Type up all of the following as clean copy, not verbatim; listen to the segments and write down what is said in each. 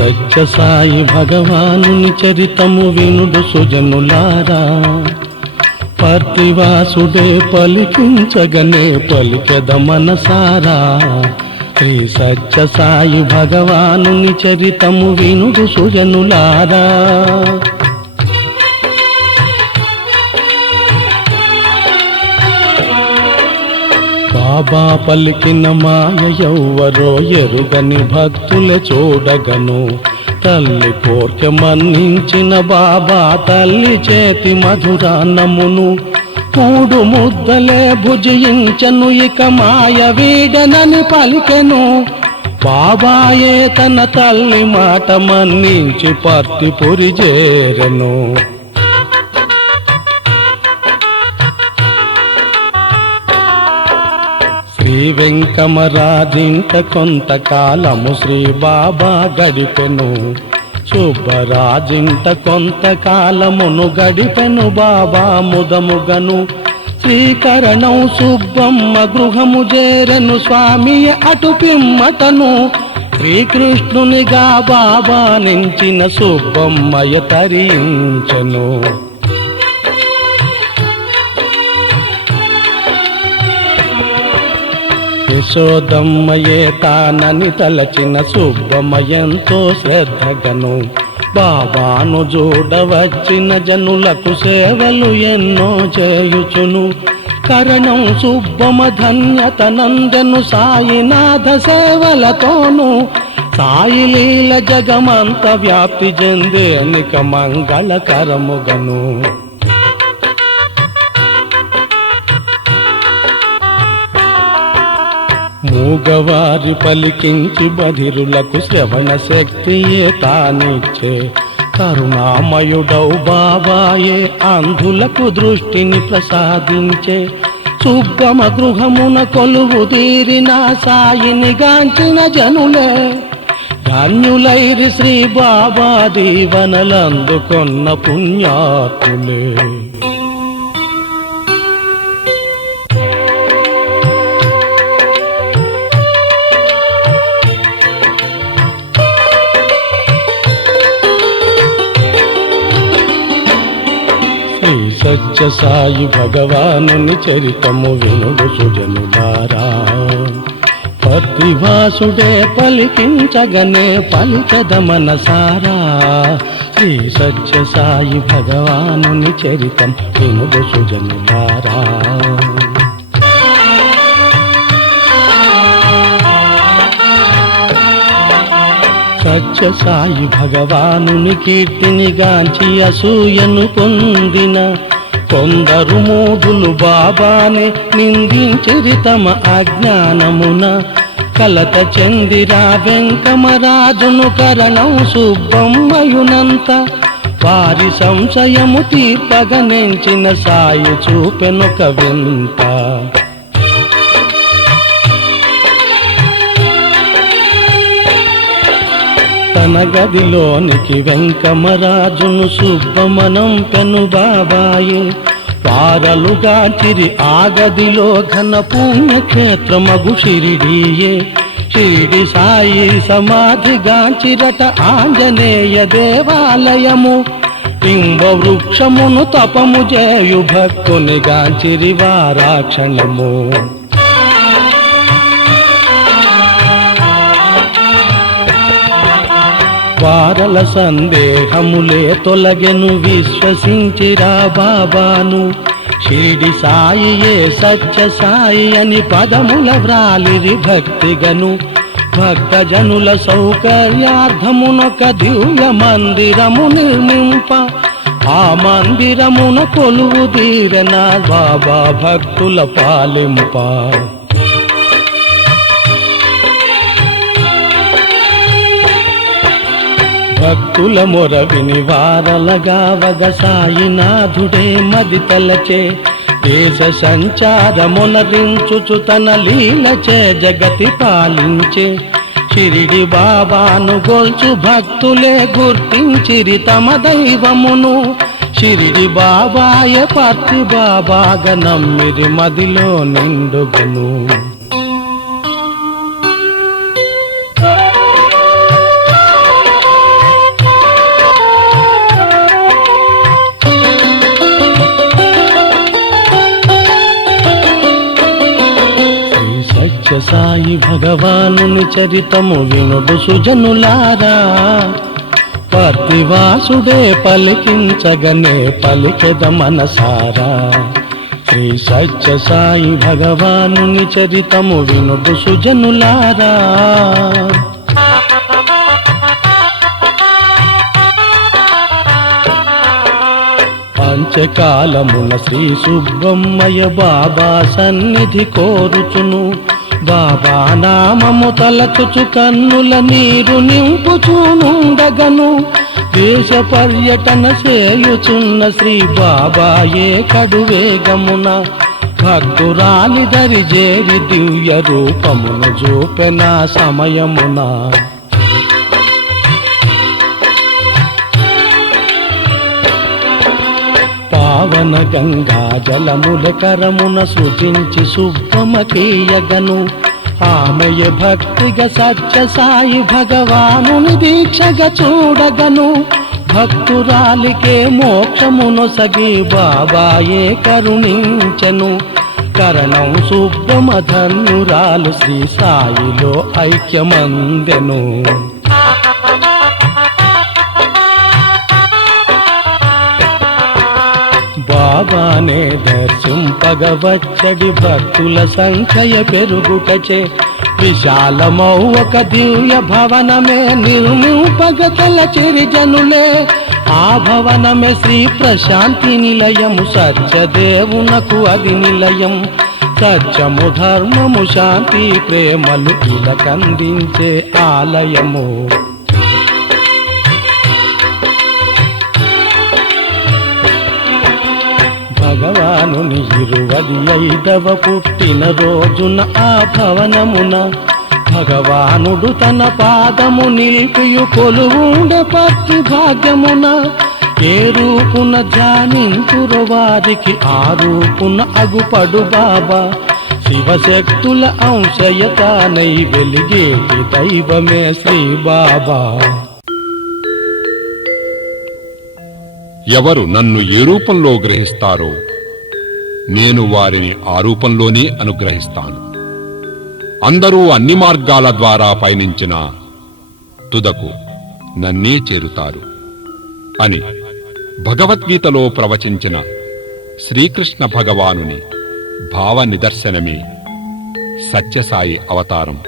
సత్య సాయి భగవానుని చరితము వినుడు సుజనులారా, పర్తివాసుడే పలికించగనే పలికెద మనసారా. శ్రీ సత్య సాయి భగవానుని చరితము వినుడు సుజనులారా. బాబా పలికిన మాయ ఎవ్వరో ఎరుగని భక్తులే చూడగను. తల్లి కోర్కె మన్నించిన బాబా తల్లి చేతి మధురాన్నమును మూడు ముద్దలే భుజించను, ఇక మాయ వీడనని పలికెను. బాబాయే తన తల్లి మాట మన్నించి పర్తిపురి చేరెను. శ్రీ వెంకమరాజింట కొంతకాలము శ్రీ బాబా గడిపెను. సుబ్బరాజింట కొంతకాలమును గడిపెను బాబా ముదముగను. శ్రీకరణం సుబ్బమ్మ గృహము చేరెను స్వామి అటు పిమ్మటను. శ్రీకృష్ణునిగా బాబా నించిన సుబ్బమ్మయ తరించెను. యశోదమ్మయే తానని తలచిన సుబ్బమ్మయంతో శ్రద్ధగను. బాబాను చూడవచ్చిన జనులకు సేవలు ఎన్నో చేయుచును. కరణం సుబ్బమ్మ ధన్యతనందను సాయినాథ సేవలతోను. సాయి లీల జగమంత వ్యాప్తి చెందేనిక మంగళకరముగను. మూగవారి పలికించి బధిరులకు శ్రవణ శక్తియే తానిచ్చే. కరుణామయుడౌ బాబాయే అంధులకు దృష్టిని ప్రసాదించే. సుబ్బమ గృహమున కొలువు తీరిన సాయిని గాంచిన జనులే ధన్యులైరి శ్రీ బాబా దీవనలందుకొన్న పుణ్యాత్ములే. సత్య సాయి భగవానుని చరితము వినుడు సుజనులారా. పర్తివాసుడే పలికించగనే పలికెద మనసారా. శ్రీ సత్య సాయి భగవానుని చరితం వినుడు సుజనులారా. సత్య సాయి భగవానుని కీర్తిని గాంచి అసూయను పొందిన కొందరు మూఢులు బాబానే నిందించిరి తమ అజ్ఞానమున. కలత చెందిరా వెంకమరాజును కరణం సుబ్బమ్మయునంత. వారి సంశయము తీర్పగనించిన సాయి చూపెనొక వింత. తన గదిలోనికి వెంకమరాజును సుబ్బమనం పెను బాబాయే. పారలుగా చిరి ఆ గదిలో ఘన పుణ్యక్షేత్రమగు షిరిడీయే. షిరిడి సాయి సమాధిగాంచిరట ఆంజనేయ దేవాలయము. బింబ వృక్షమును తపము చేయు భక్తుని గాంచిరి వారాక్షణము. వారల సందేహములే తొలగెను విశ్వసించిరా బాబాను. షిరిడి సాయియే సత్య సాయి అని పదముల వ్రాలిరి భక్తిగను. భక్తజనుల సౌకర్యార్థమునొక దివ్య మందిరము నిర్మింప. ఆ మందిరమున కొలువు తీరెన బాబా భక్తుల పాలింప. భక్తుల మొర విని వారలగా వగ సాయినాథుడే మది తలచే. దేశ సంచారమునరించుచు తన లీలచే జగతి పాలించే. షిరిడి బాబాను గొల్చు భక్తులే గుర్తించిరి తమ దైవమును. షిరిడి బాబాయ పర్తి బాబాగ నమ్మిరి మదిలో నిండుగను. సత్యసాయి భగవానుని చరితము వినుడు సుజనులారా, పర్తివాసుడే పలికించగనే పలికెద మనసారా. శ్రీ సత్యసాయి భగవానుని చరితము వినుడు సుజనులారా. పంచకాలమున శ్రీ సుబ్రహ్మయ్య బాబా సన్నిధి కోరుచును, బాబా నామము తలచుచు కన్నుల నీరు నింపుచునుండగను. దేశ పర్యటన చేయుచున్న శ్రీ బాబాయే కడువేగమున, భక్తురాలి దరి చేరి దివ్య రూపమును చూపెన సమయమున. పావన గంగా జలముల కరమున సృజించి శుభ్రమకీయగను, ఆమెయ భక్తిగా సత్యసాయి భగవానుని దీక్షగా చూడగను. భక్తురాలికే మోక్షమునొసగి బాబాయే కరుణించెను, కరణం శుభ్రమధన్యురాలు శ్రీ సాయిలో ఐక్యమందెను. బాబానే దర్శింపగవచ్చడి భక్తుల సంఖ్య పెరుగుటచే, విశాలమౌ ఒక దివ్య భవనమే నిర్మింపగ తలచెరి జనులే. ఆ భవనమే శ్రీ ప్రశాంతి నిలయము, సత్యదేవునకు అది నిలయం. సత్యము ధర్మము శాంతి ప్రేమలు ఇలకందించే ఆలయము. భగవానుని 25వ పుట్టిన రోజున ఆ భవనమున, భగవానుడు తన పాదము నిలిపియు కొలువుండే పత్తి భాగ్యమున. ఏ రూపున ధ్యానింతురు వారికి ఆ రూపున అగుపడు బాబా, శివశక్తుల అంశయతానై వెలిగేటి దైవమే శ్రీ బాబా. ఎవరు నన్ను ఏ రూపంలో గ్రహిస్తారో నేను వారిని ఆ రూపంలోనే అనుగ్రహిస్తాను. అందరూ అన్ని మార్గాల ద్వారా పయనించిన తుదకు నన్నే చేరుతారు అని భగవద్గీతలో ప్రవచించిన శ్రీకృష్ణ భగవానుని భావ నిదర్శనమే సత్యసాయి అవతారం.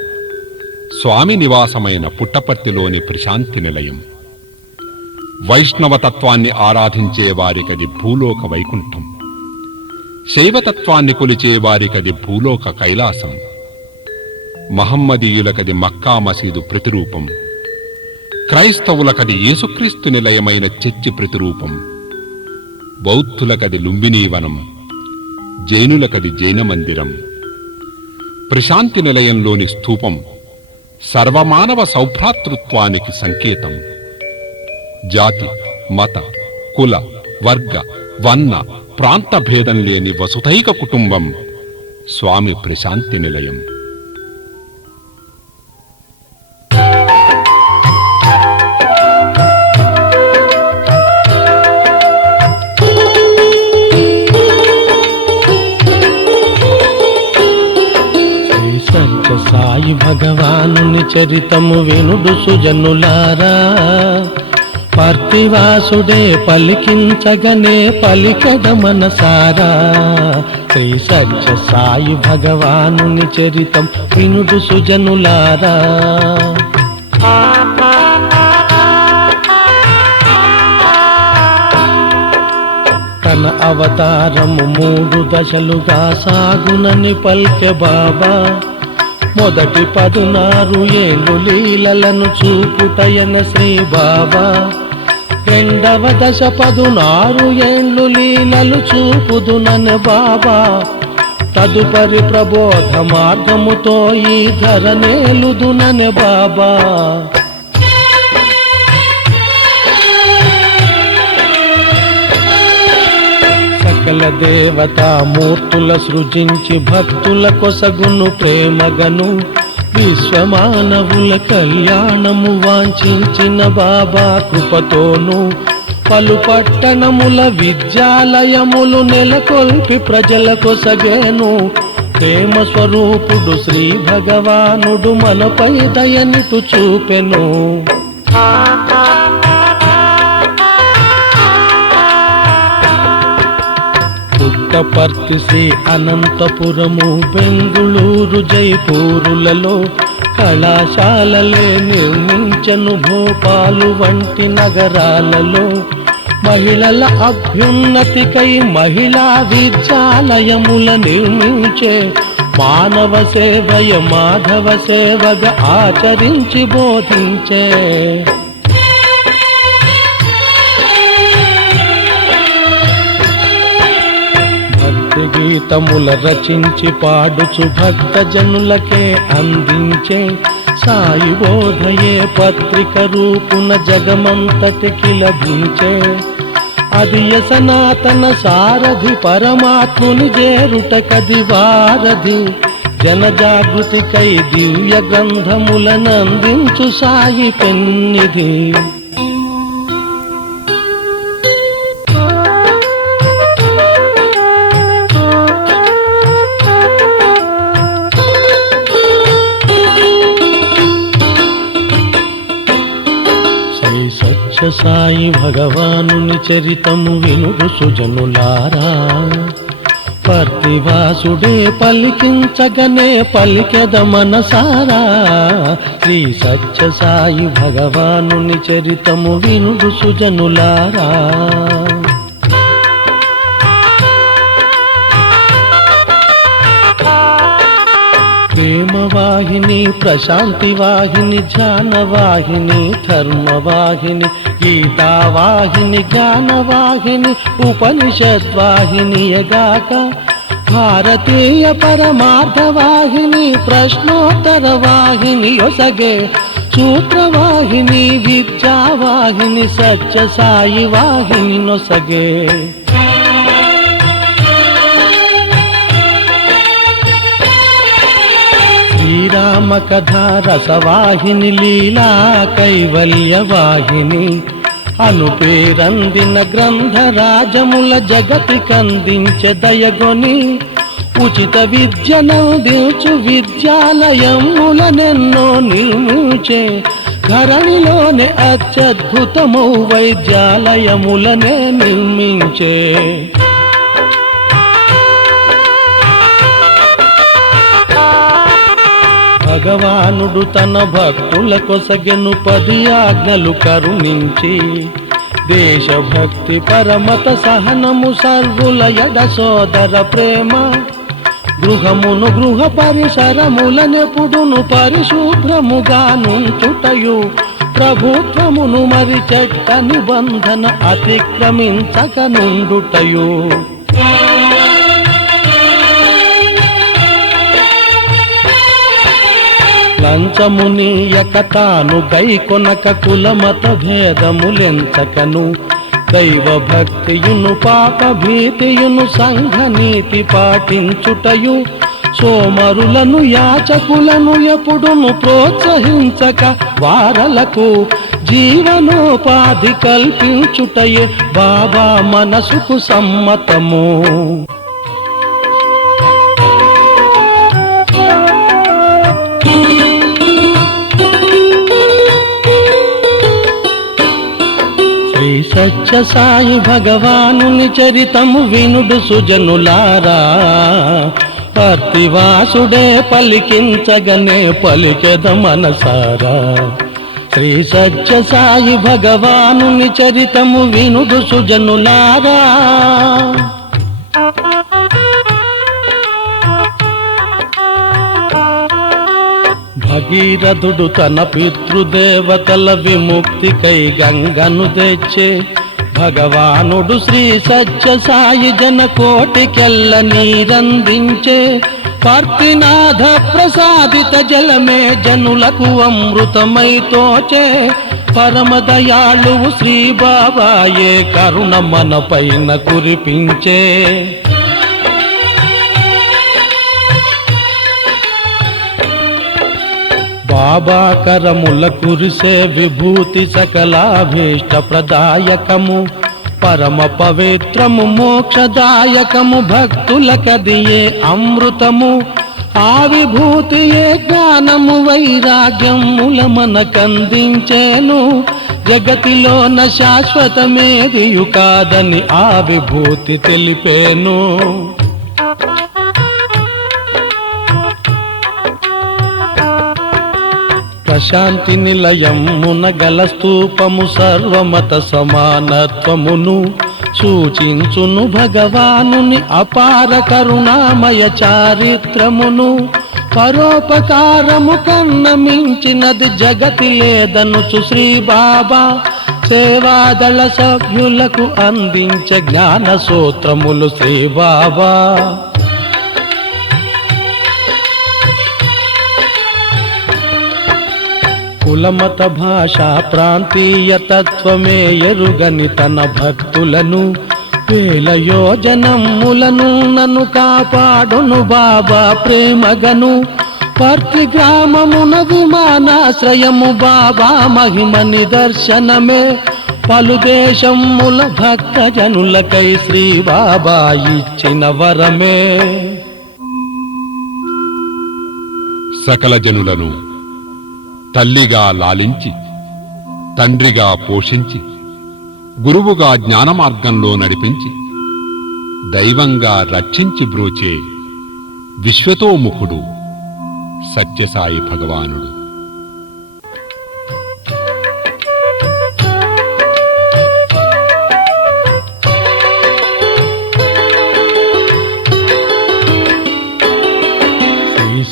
స్వామి నివాసమైన పుట్టపర్తిలోని ప్రశాంతి నిలయం. వైష్ణవతత్వాన్ని ఆరాధించే వారికది భూలోక వైకుంఠం, శైవతత్వాన్ని కొలిచే వారికది భూలోక కైలాసం, మహమ్మదీయులకది మక్కా మసీదు ప్రతిరూపం, క్రైస్తవులకది యేసుక్రీస్తు నిలయమైన చర్చి ప్రతిరూపం, బౌద్ధులకది లుంబినీవనం, జైనులకది జైన మందిరం. ప్రశాంతి నిలయంలోని స్తూపం సర్వమానవ సౌభ్రాతృత్వానికి సంకేతం. జాతి, మత, కుల, వర్గ, వర్ణ, ప్రాంత భేదం లేని వసుధైక కుటుంబం స్వామి ప్రశాంతి నిలయం. శ్రీ సత్యసాయి భగవానుని చరితము వినుడు సుజనులారా, పర్తివాసుడే పలికించగనే పలికద మనసారా. శ్రీ సత్యసాయి భగవానుని చరితం వినుడు సుజనులారా. తన అవతారము 3 దశలుగా సాగునని పల్కె బాబా, మొదటి 16 ఏళ్ళు లీలలను చూపుటయన శ్రీ బాబా. రెండవ దశ 16 ఏళ్ళు లీలలు చూపుదునన బాబా. తదుపరి ప్రబోధ మార్గముతో ఈ ధరనేలుదునన బాబా. సకల దేవతామూర్తుల సృజించి భక్తుల కొసగును ప్రేమగను, విశ్వమానవుల కళ్యాణము వాంఛించిన బాబా కృపతోను. పలు పట్టణముల విద్యాలయములు నెలకొల్పి ప్రజల కొసగేను, ప్రేమ స్వరూపుడు శ్రీ భగవానుడు మనపై దయనిటు చూపెను. పుట్టపర్తి శ్రీ అనంతపురము బెంగుళూరు జైపూరులలో కళాశాలలే నిర్మించను. భోపాలు వంటి నగరాలలో మహిళల అభ్యున్నతికై మహిళా విద్యాలయముల నిర్మించే. మానవ సేవయ మాధవ సేవగా ఆచరించి బోధించే. భక్తి గీతముల రచించి పాడుచు భక్త జనులకే అందించే. సాయి బోధయే పత్రిక రూపున జగమంతటికి లభించే. అది సనాతన సారథి పరమాత్ముని చేరుట కది వారధి. జనజాగృతికై దివ్య గ్రంథములనందించు సాయి పెన్నిధి. సాయి భగవానుని చరితము వినుడు సుజనులారా. పర్తివాసుడే పలికించగనే పలికెద మనసారా. శ్రీ సత్య సాయి భగవానుని చరితము వినుడు సుజనులారా. ప్రేమవాహిని ప్రశాంతి వాహిని ధ్యానవాహిని ధర్మవాహిని గీతావాహిని జ్ఞానవాహిని ఉపనిషద్వాహినియగాక భారతీయ పరమార్థవాహిని ప్రశ్నోత్తర వాహిని ఒసగే. సూత్రవాహిని విద్యావాహిని సత్య సాయి వాహిని నొసగే. శ్రీరామ కథా రసవాహిని లీలా కైవల్యవాహిని అనుపేరందిన గ్రంథరాజముల జగతికందించె దయగొని. ఉచిత విద్యనందించు విద్యాలయములనెన్నో నిర్మించే. ధరణిలోనే అత్యద్భుతమౌ వైద్యాలయములనే నిర్మించే. భగవానుడు తన భక్తుల కొసగెను 10 ఆజ్ఞలు కరుణించి. దేశభక్తి పరమత సహనము సర్వుల యడ సోదర ప్రేమ. గృహమును గృహ పరిసరములనెప్పుడును పరిశుభ్రముగా నుంచుటయు. ప్రభుత్వమును మరి చెట్ట నిబంధన అతిక్రమించక నుండుటయు. లంచమునీయక తాను గైకొనక కులమత భేదములెంచకను. దైవ భక్తియును పాప భీతియును సంఘ నీతి పాటించుటయు. సోమరులను యాచకులను ఎప్పుడును ప్రోత్సహించక వారలకు జీవనోపాధి కల్పించుటయే బాబా మనసుకు సమ్మతము. శ్రీ సత్య సాయి భగవానుని చరితము వినుడు సుజనులారా. పర్తివాసుడే పలికించగనే పలికెద మనసారా. శ్రీ సత్య సాయి భగవానుని చరితము వినుడు సుజనులారా. భగీరథుడు తన పితృదేవతల విముక్తికై గంగను తెచ్చే. భగవానుడు శ్రీ సత్య సాయి జన కోటికెల్ల నీరందించే. పర్తినాథ ప్రసాదిత జలమే జనులకు అమృతమై తోచే. పరమదయాళువు శ్రీ బాబాయే కరుణ మన పైన కురిపించే. బాబా కరముల కురిసే విభూతి సకలాభీష్ట ప్రదాయకము. పరమ పవిత్రము మోక్షదాయకము భక్తులకదియే అమృతము ఆ విభూతియే జ్ఞానము వైరాగ్యముల మనకందించేను జగతిలోన శాశ్వతమేదియు కాదని ఆ విభూతి తెలిపేను ప్రశాంతి నిలయమున గల స్తూపము సర్వమత సమానత్వమును సూచించును భగవానుని అపార కరుణామయ చారిత్రమును పరోపకారము కన్న మించినది జగతి లేదనుచు శ్రీ బాబా సేవాదళ సభ్యులకు అందించే జ్ఞాన సూత్రములు శ్రీ బాబా కులమత భాషా ప్రాంతీయ తత్వమే ఎరుగని తన భక్తులను వేల యోజనములను నన్ను కాపాడును బాబా ప్రేమగను పర్తి గ్రామమున విమానాశ్రయము బాబా మహిమ నిదర్శనమే పలు దేశముల భక్త జనులకై శ్రీ బాబా ఇచ్చిన వరమే సకల జనులను తల్లిగా లాలించి తండ్రిగా పోషించి గురువుగా జ్ఞాన మార్గంలో నడిపించి దైవంగా రక్షించి బ్రోచే విశ్వతోముఖుడు సత్యసాయి భగవానుడు.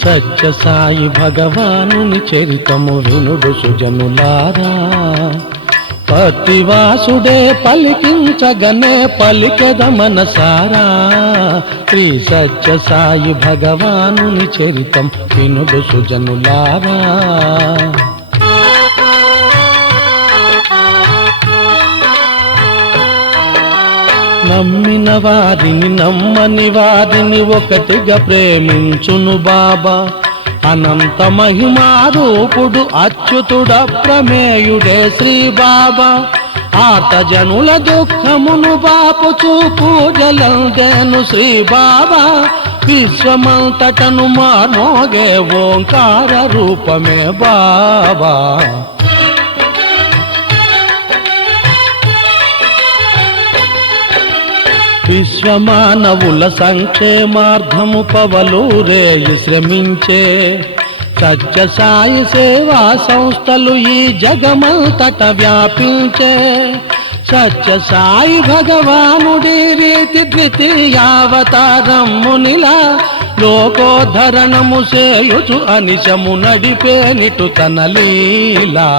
సత్యసాయి భగవానుని చరితము వినుడు సుజనులారా పతివాసుడే పలికించగనే పలికెద మనసారా శ్రీ సత్యసాయి భగవానుని చరితం వినుడు సుజనులారా నమ్మిన వారిని నమ్మని వారిని ఒకటిగా ప్రేమించును బాబా అనంత మహిమారూపుడు అచ్యుతుడ ప్రమేయుడే శ్రీ బాబా ఆత జనుల దుఃఖమును బాపుచూ పూజలందేను శ్రీ బాబా విశ్వమంతటను మానోగే ఓంకార రూపమే బాబా విశ్వమానవుల సంక్షేమార్థము పవలూరే శ్రమించే సత్యసాయి సేవా సంస్థలు ఈ జగమంతట వ్యాపించే సత్యసాయి భగవానుడి రీతి ద్వితీయావతారమునిలా లోకోద్ధరణము సేయుచు అనిశము నడిపేనిటు తన లీలా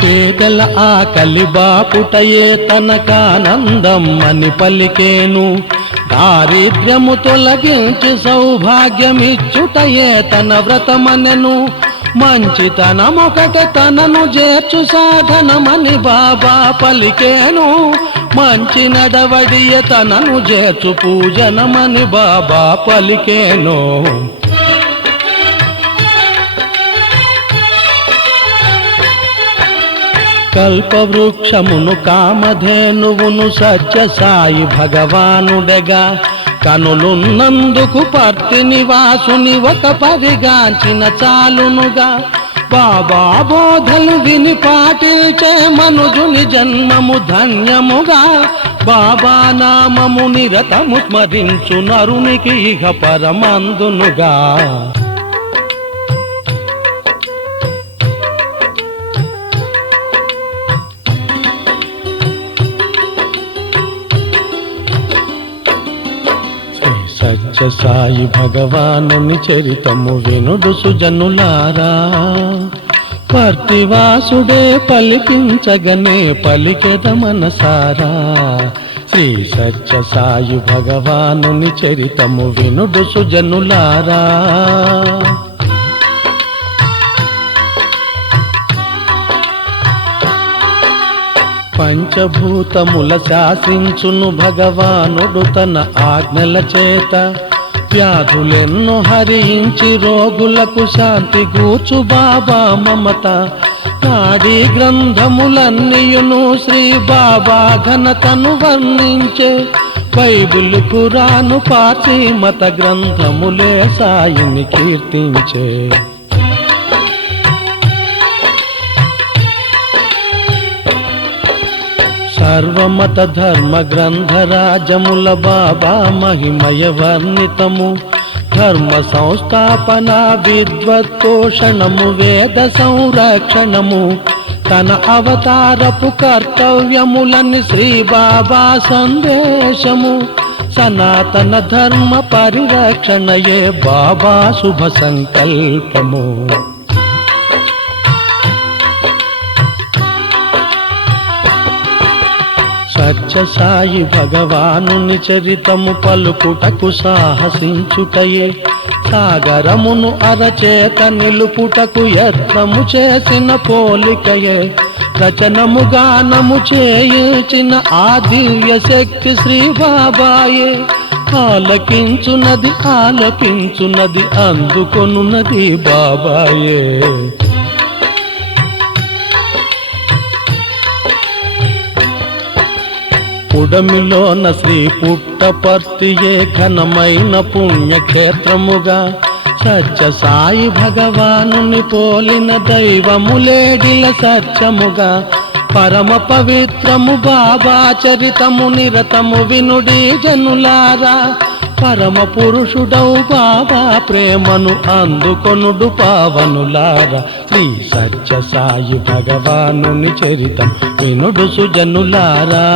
పేదల ఆకలి బాపుటయే తనకానందం అని పలికేను దారిద్ర్యము తొలగించి సౌభాగ్యమిచ్చుటయే తన వ్రతమనెను మంచితనమొకటి తనను చేర్చు సాధనమని బాబా పలికేను మంచి నడవడియ తనను చేర్చు పూజనమని బాబా పలికేను కల్పవృక్షమును కామధేనువును సత్యసాయి భగవానుడగా కనులున్నందుకు పర్తి నివాసుని ఒక పరిగాంచిన చాలునుగా బాబా బోధలు విని పాటించే మనుజుని జన్మము ధన్యముగా బాబా నామము నిరతము స్మరించు నరునికి ఇహ పరమందునుగా సత్యసాయి భగవానుని చరితము వినుడు సుజనులారా పర్తివాసుడే పలికించగనే పలికెద మనసారా శ్రీ సత్యసాయి భగవానుని చరితము వినుడు సుజనులారా పంచభూతముల శాసించును భగవానుడు తన ఆజ్ఞల చేత వ్యాధులెన్నో హరించి రోగులకు శాంతి గూర్చు బాబా మమత. నాడీ గ్రంథములన్నీయును శ్రీ బాబా ఘనతను వర్ణించే. బైబిల్ ఖురాను పార్సీ మత గ్రంథములే సాయిని కీర్తించే. సర్వమత ధర్మ గ్రంథరాజముల బాబా మహిమయ వర్ణితము. ధర్మ సంస్థాపన విద్వత్పోషణము వేద సంరక్షణము. తన అవతారపు కర్తవ్యములని శ్రీ బాబా సందేశము. సనాతన ధర్మ పరిరక్షణయే బాబా శుభ సంకల్పము. సత్య సాయి భగవానుని చరితము పలుకుటకు సాహసించుటయే. సాగరమును అరచేత నిలుపుటకు యత్నము చేసిన పోలికయే. రచనము గానము చేయించిన ఆ దివ్య శక్తి శ్రీ బాబాయే. ఆలకించునది ఆలపించునది అందుకొనున్నది బాబాయే. పుడమిలోన శ్రీ పుట్టపర్తియే ఘనమైన పుణ్యక్షేత్రముగా. సత్య సాయి భగవానుని పోలిన దైవములేడిల సత్యముగా. పరమ పవిత్రము బాబా చరితము నిరతము వినుడి జనులారా. పరమ పురుషుడౌ బాబా ప్రేమను అందుకొనుడు పావనులారా. శ్రీ సత్య సాయి భగవానుని చరితం వినుడు సుజనులారా.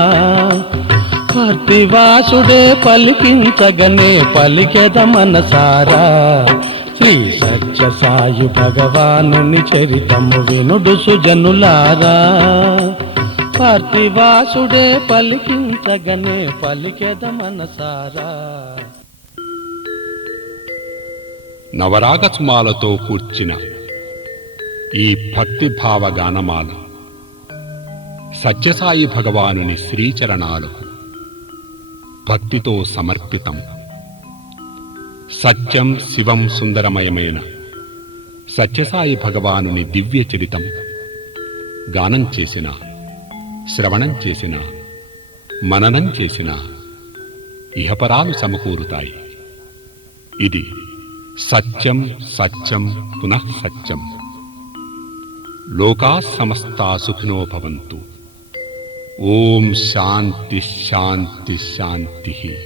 భక్తివాసుడే పలికించగనే పలికెద మనసారా. శ్రీ సత్య సాయి భగవానుని చరితము వినుడు సుజనులారా. పార్థివాసుడే పలికించగనే పలికెద మనసారా. నవరాగసుమాలతో కూర్చిన ఈ భక్తిభావ గానమాల సత్యసాయి భగవానుని శ్రీచరణాలకు భక్తితో సమర్పితం. సత్యం శివం సుందరమయమైన సత్యసాయి భగవానుని దివ్య చరితం గానం చేసిన, శ్రవణం చేసిన, మననం చేసిన ఇహపరాలు సమకూరుతాయి. ఇది సత్యం సత్యం పునః సత్యం. లోకా సమస్తా సుఖినో భవంతు. ఓం శాంతి శాంతి శాంతి.